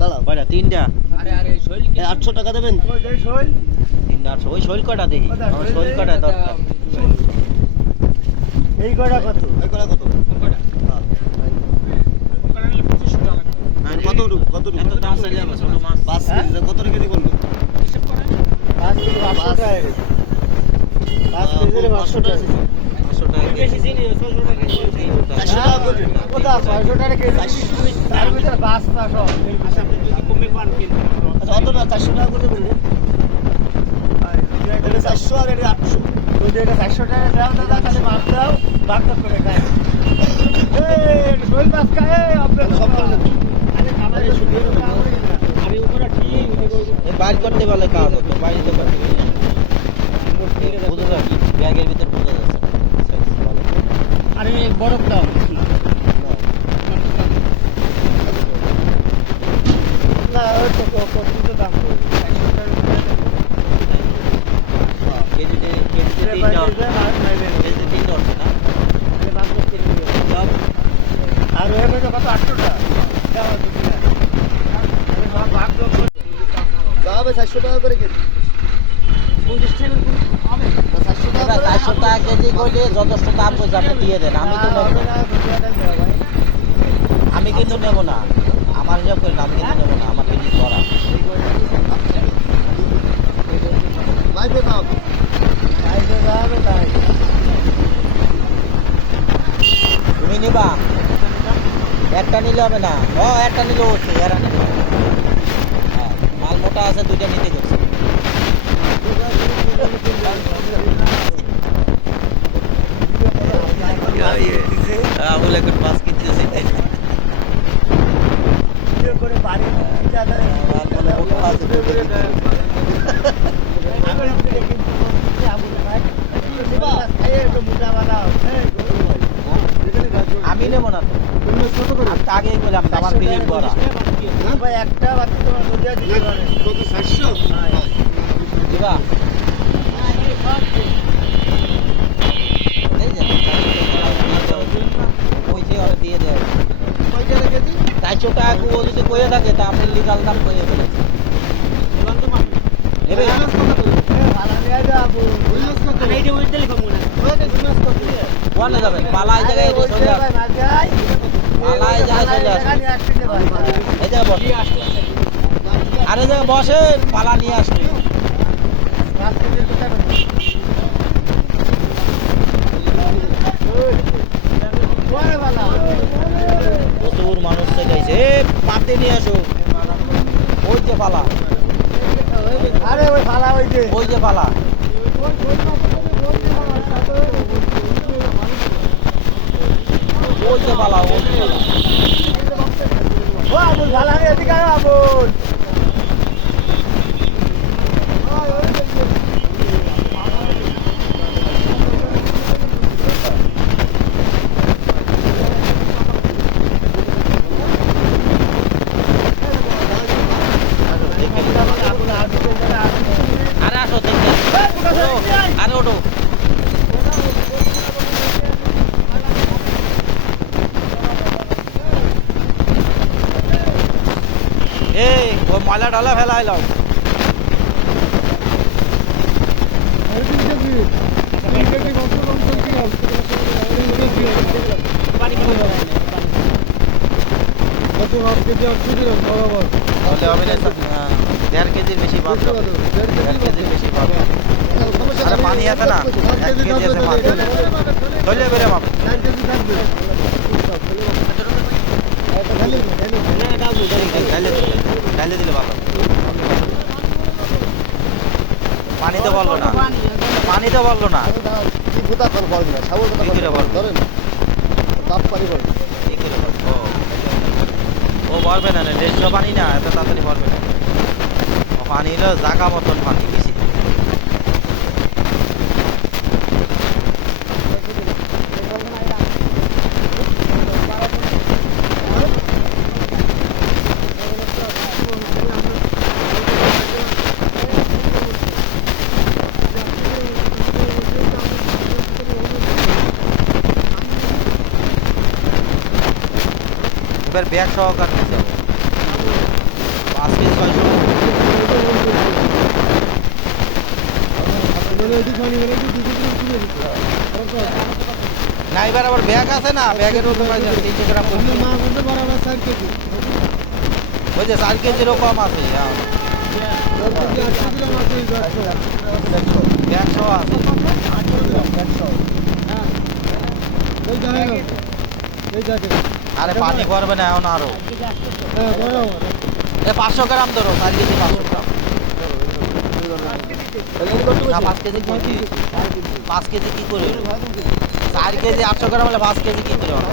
দাঁড়াও কয়টা? তিনটা। আরে আরে শৈল কি 800 টাকা দেবেন। তিনটা 800। ওই শৈল কয়টা দেখি, আমার শৈল কয়টা দরকার। এই কয়টা কত? এই কয়টা কত? কয়টা হ্যাঁ। ওখানে নিলে 2500 টাকা লাগবে কত রূপ কত রূপ? এত দাম চাইলে হবে ছোট মাছ। 5 কেজি কত কেজি বললো? হিসাব করেন 5 কেজি 500 টাকা। 5 কেজি 500 টাকা। 500 টাকা আমি বেশি চিনি 600 টাকা কেজি 400 টাকা করে। কোথা 600 টাকা কেজি? তার ভিতরে বাস্তা সব। আচ্ছা আপনি যদি কমে পান কিনতে আচ্ছা অত না 400 টাকা করে দেবেন। এটা 400 আর এটা 800। যদি এটা 400 টাকা দাও দাদা তাহলে মাছ দাও, ভাগ করে খায়। এই শোল মাছ খায় আপনি সব করে দেন। আরে খাবার এই শুকিয়ে গেল। আমি উপরে ঠিক এই বাইর করতে বলে কাজ হতো, বাইরে তো করতে গেলে বোঝা যায় কি ব্যাগের ভিতর বোঝা যাচ্ছে না। ভালো। আরে বরফ দাও না ওই তো কত দাম করে 400 টাকা। কেজিতে তিনটা কেজিতে তিনটা হচ্ছে না। সব আর ওই কত 800 টাকা। যাবে 400 টাকা করে কেজি। 50 টাকা হবে 400 টাকা এবার 400 টাকা কেজি করলে যথেষ্ট দাম করে আপনি দিয়ে দেন, আমি তো নেব না। আমি কিন্তু নেব না, আমার হিসাব করে আমি কিন্তু নেব না, আমার কেজি ধরা। লাইফে দাও লাইফে যাবে তাই তুমি নিবা? একটা নিলে হবে না। ও একটা নিলে হচ্ছে, এরা নেবে। হ্যাঁ, মাল মোটা আছে, দুইটা নিতে গেছে। বলে এখন মাছ কিনতেছে। করে বাড়ি যাবে বলে মোটা আছে, দুইটা নিতে গেছে। আমি কিন্তু আমি ভাই খাইয়ে একটু মোটা বানাও আমি নেবো না তো, আমি তো আগেই বললাম তো, আমার বিলিং করা। ভাই একটা বাচ্চা তোমার নদিয়া দিতে পারে কত 400 দিবা? এই যে, ওই যে ওরা দিয়ে দেয়। কয়টা কেজি 400 টাকা ও যদি কয়ে থাকে তা আপনি লিগাল দাম কয়ে ফেলেছেন। নেবে? ভালো নিয়ে যাবো আমি এইটা ওই দিলে কম না কোয়ানে যাবেন? পালাই জায়গায় এসে চলে আসুন। ভাই মাঝাই পালাই জায়গায় চলে আসুন। এখানে আসতে ভাই এই জায়গায় বসেন। আর এই জায়গায় বসেন, পালা নিয়ে আসুন। প্রচুর মানুষ চাইছে, পাতে নিয়ে আসো। ওই যে পালা, আরে ওই ভালা ওই যে ওই যে পালা। ওই যে পালা, ওই যে পালা। ও আবুল ভালা রে এদিকে আয় আবুল আরে আসো দেখতে, আরে ওঠো। এই ওই ময়লা ঢালা ফেলাই লাও। পানি কম হবে তাহলে হবে না, 1.5 কেজির বেশি মাছ হবে। 1.5 কেজির বেশি মাছ হবে। আরে পানি আছে না, 1 কেজি আছে মাছ। ধরলে বেরে মাপ। ঢাইলে দিলে ভালো। পানি তো বললো না, পানি তো বললো না। কি ভূতা কর বল না সাবল কি করে বল? ধরেন তাপ পানি বল কি করে বলবো? ও পারবে না, 150 পানি না, এত তাড়াতাড়ি পারবে না। পানি হলো জাগা মতন পানি বেশি। এবার ব্যাগ সহকার নিতে হবে। না এবার আবার ব্যাগ আছে না, ব্যাগের উপর 300 গ্রাম করে। ওই যে 4 কেজিরও কম আছে হ্যাঁ। 100 আছে। আরে পানি করবে না এখন আরো। 500 গ্রাম ধরো, 4 কেজি 500 গ্রাম না, 5 কেজি কি দিয়েছি? 5 কেজি কি করে হলো? 4 কেজি 800 গ্রাম হলে 5 কেজি কি করে হবে?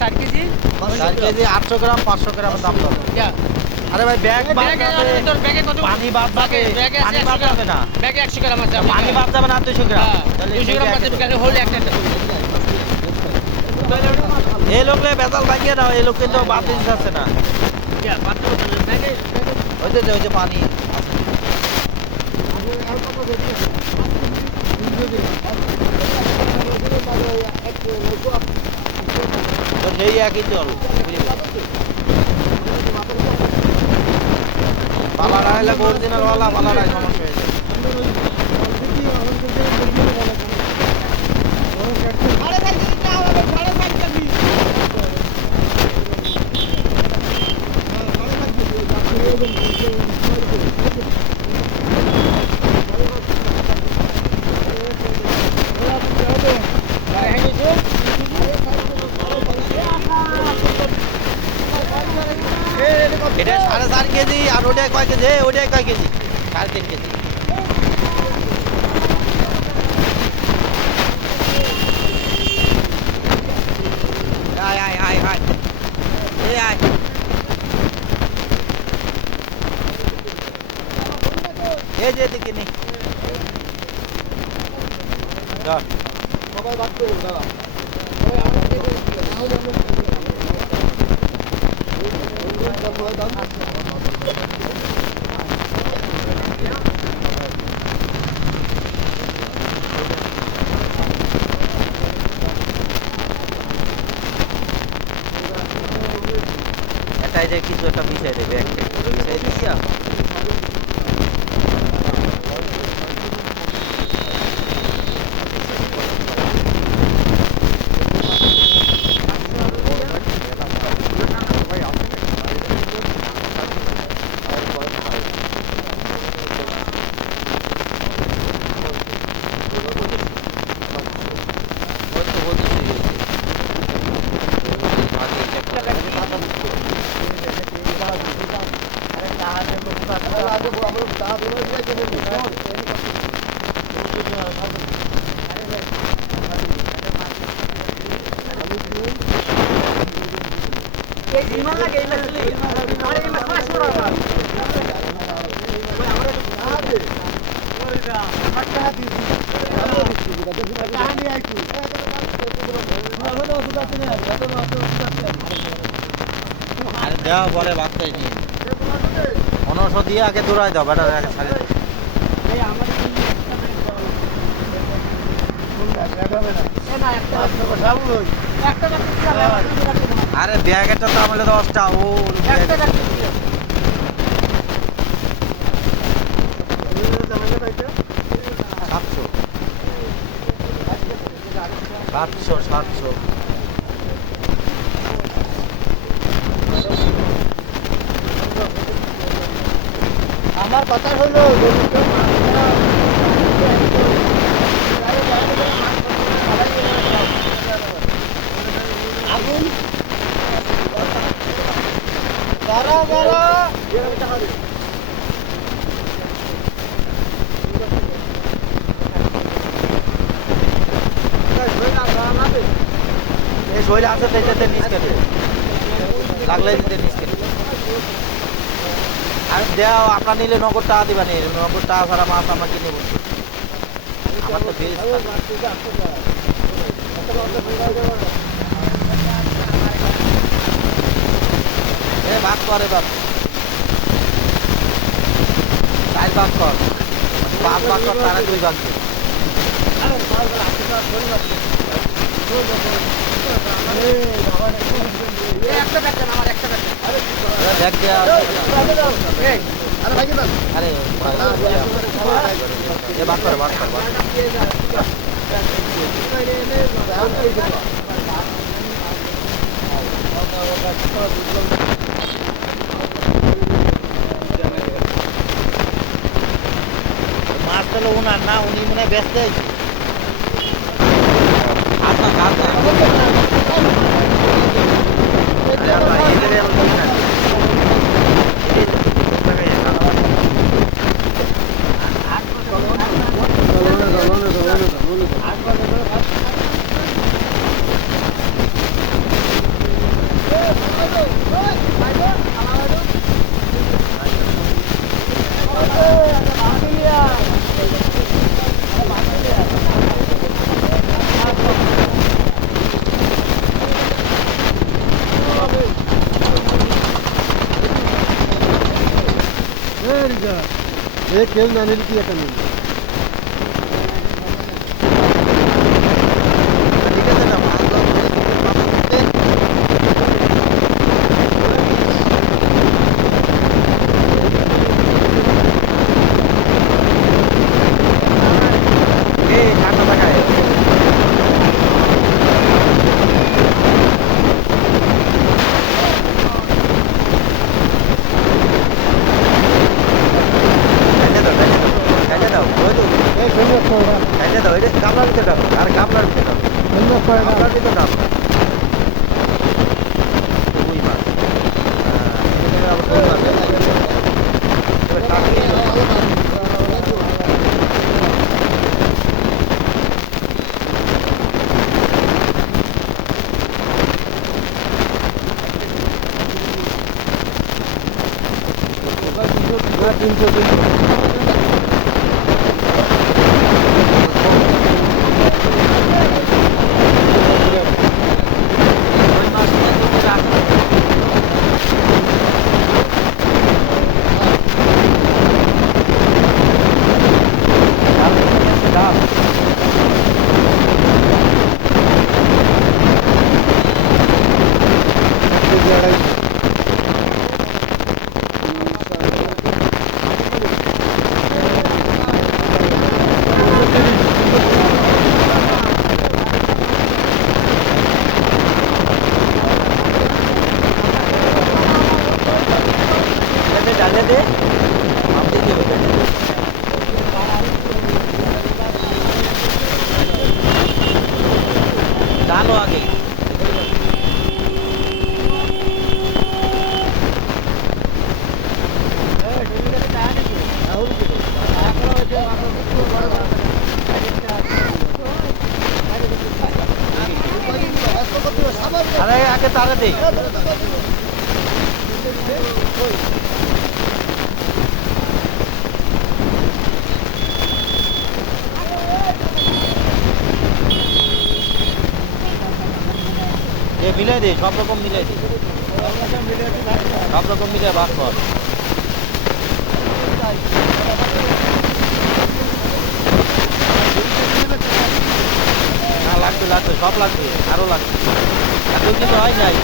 4 কেজি 4 কেজি 800 গ্রাম 500 গ্রামের দাম কত? আরে ভাই ব্যাগ ব্যাগে কত পানি বাদ যাবে, ব্যাগে পানি বাদ যাবে না, ব্যাগে 100 গ্রাম আছে পানি বাদ যাবে না 200 গ্রাম। তাহলে 200 গ্রাম আছে ব্যাগে হল একটা এই লোকলে বেতাল ভাঙিয়ে দাও, এই লোক কিন্তু বাদ দিতে যাচ্ছে না। ব্যাগে ওই যে পানি আছে। তো সেই একই চল পালারা এলে অরিজিনাল ওয়ালা পালারাই সমস্যা হয়ে যায়। এটা 4.5 কেজি আর ওটাই কয় কেজি? ওটাই কয় কেজি? 3.5 কেজি। আয় আয় আয় আয় এই আয়। এই যে এদিকে নে ধর। এটাই যে কিছু একটা মিশাই দেবে, একটা মিশাই দিয়া দেওয়া পরে বাচ্চাই নিয়ে 1500 দিয়ে আগে দৌড়াই দাও, বেটার আগে ছাড়ি দাও। আরে ব্যাগের তো দাম হলো 10টা। ও 700 আমার কথা হলো আগুন বারা বারা এই শৈলে আছে তো এটাতে নিচ কেটে লাগলে দিতে নিচ কেটে। আর দেওয়া আপনার নিলে নগদ টাকা দিবা নি, নগদ টাকা ছাড়া মাছ আমরা কিনে বলছি। আমার তো বেশ ভাগ করে বাপ 4 ভাগ কর, 5 ভাগ কর, তারা 2 ভাগ দে। একটা ব্যাগ আমার একটা ব্যাগ ব্যাগ দেওয়া আরে বাদ কর মাছ তাহলে ওনার না, উনি মনে হয় ব্যস্ত আছে। केव नाने की कमी কামলার ভিতরে ডাবো আর কামলার ভিতরে ডাবো কামলার ভিতরে ডাবো ওই মাছ আবার কই মাছ এবার টাকি डाले दे आप देखिए डालो आगे अरे आके तारे दे ये मिले दे सब रकम मिले दे सब रकम मिले बात कर ना লাগবে লাগবে সব লাগবে আরো লাগবে এত কিছু হয় নাই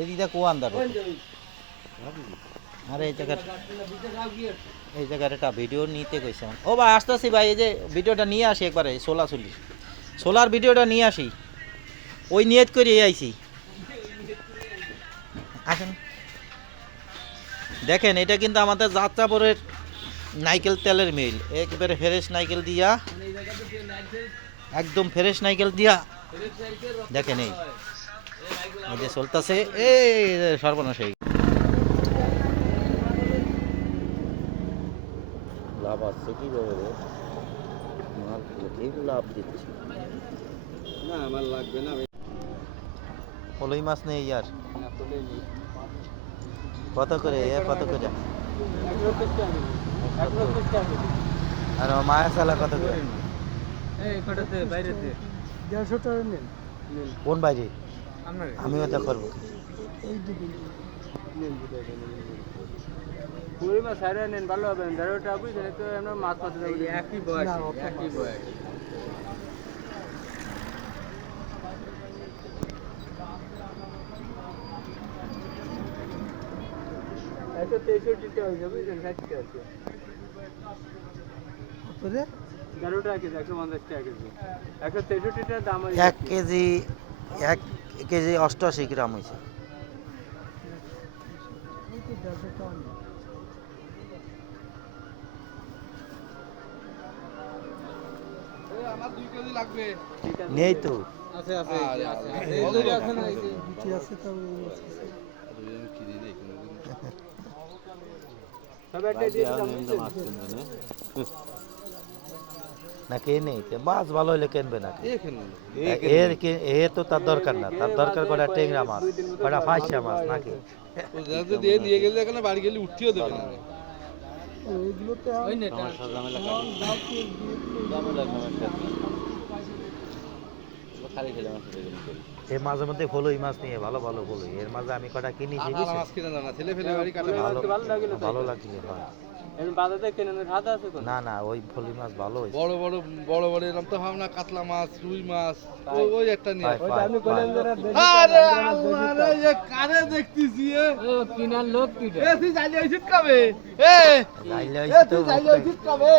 এদিকে কো আন্দার আরে এই জায়গার একটা ভিডিও নিতে কইছে ও ভাই আসতেছি ভাই এই যে ভিডিওটা নিয়ে আসি একবারে সোলার ভিডিওটা নিয়ে আসি ওই নিয়ত করে আইছি আসেন দেখেন এটা কিন্তু আমাদের যাত্রাপুরের নাইকেল তেলের মিল, একবারে ফ্রেশ নাইকেল দিয়া, একদম ফ্রেশ নাইকেল দিয়া। দেখেন এই যে চলতেছে, এই সর্বনাশ হয়ে লাভ আসছে কিভাবে রে? মাল ঠিক লাভ দিচ্ছে না আমার লাগবে না, কলই মাছ নেই ইয়ার। কত করে কত করে? আর মায়া সালা কত করে? কোন বাইরে? আমিও তো করবো। ভালো হবে, মাছ পাতে একই বয়স, একই বয়স। এক কেজি 88 গ্রাম হয়েছে। আমার 2 কেজি লাগবে। নেই তো আছে আছে আছে আছে না, এই আছে তো না কে নেই, মাছ ভালো হলে কিনবে না। এ তো তার দরকার না, তার দরকার কটা টেংরা মাছ, কটা ফাঁসা মাছ নাকি দিয়ে গেলে এখানে বাড়ি গেলে উঠিও দেবে না। এর মাঝে মধ্যে ফলই মাছ নিয়ে ভালো ভালো ফলই, এর মাঝে আমি কটা কিনেছি, ভালো লাগছে। না না ওই ফলি মাছ ভালো হয়েছে, বড় বড় বড় বড় এরকম তো ভাবনা, কাতলা মাছ, রুই মাছ, ওই একটা নিয়ে আরে আল্লাহ রে, এই কারে দেখতেছি কিনার লোক কিটা এ তুই জানি হইছিস কবে? এ যাইলে তুই জানি হইছিস কবে?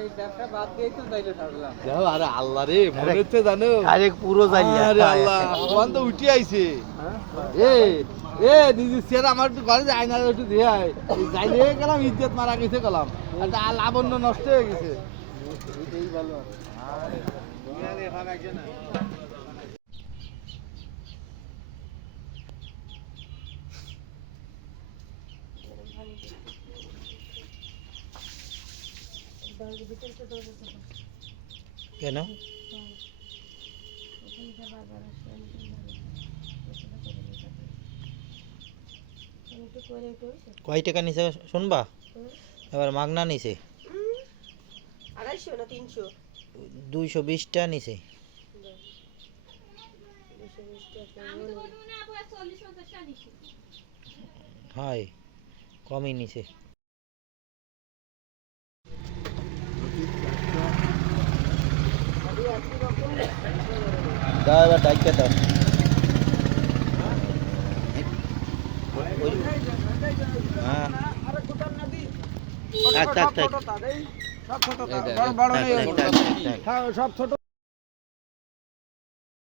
এই ব্যবসা বাদ দিয়েই তো যাইলে ছাড়লাম। যাও, আরে আল্লাহ রে, মনে হচ্ছে জানো আরে পুরো যাইলে, আরে আল্লাহ ভগবান তো উঠে আইছে। নিজে সেরা আমার একটু ঘরে আয়না একটু দিয়ে আয়, যাইলে গেলাম ইজ্জত মারা গেছে, গেলাম একটা লাবণ্য নষ্ট হয়ে গেছে। কেন কয় টাকা নিছে শুনবা? এবার মাগনা নিছে 250 না 300, 220টা নিছে। হাই কমই নিছে। দাও এবার ডাইকা দাও। হ্যাঁ আচ্ছা আচ্ছা সব ছোট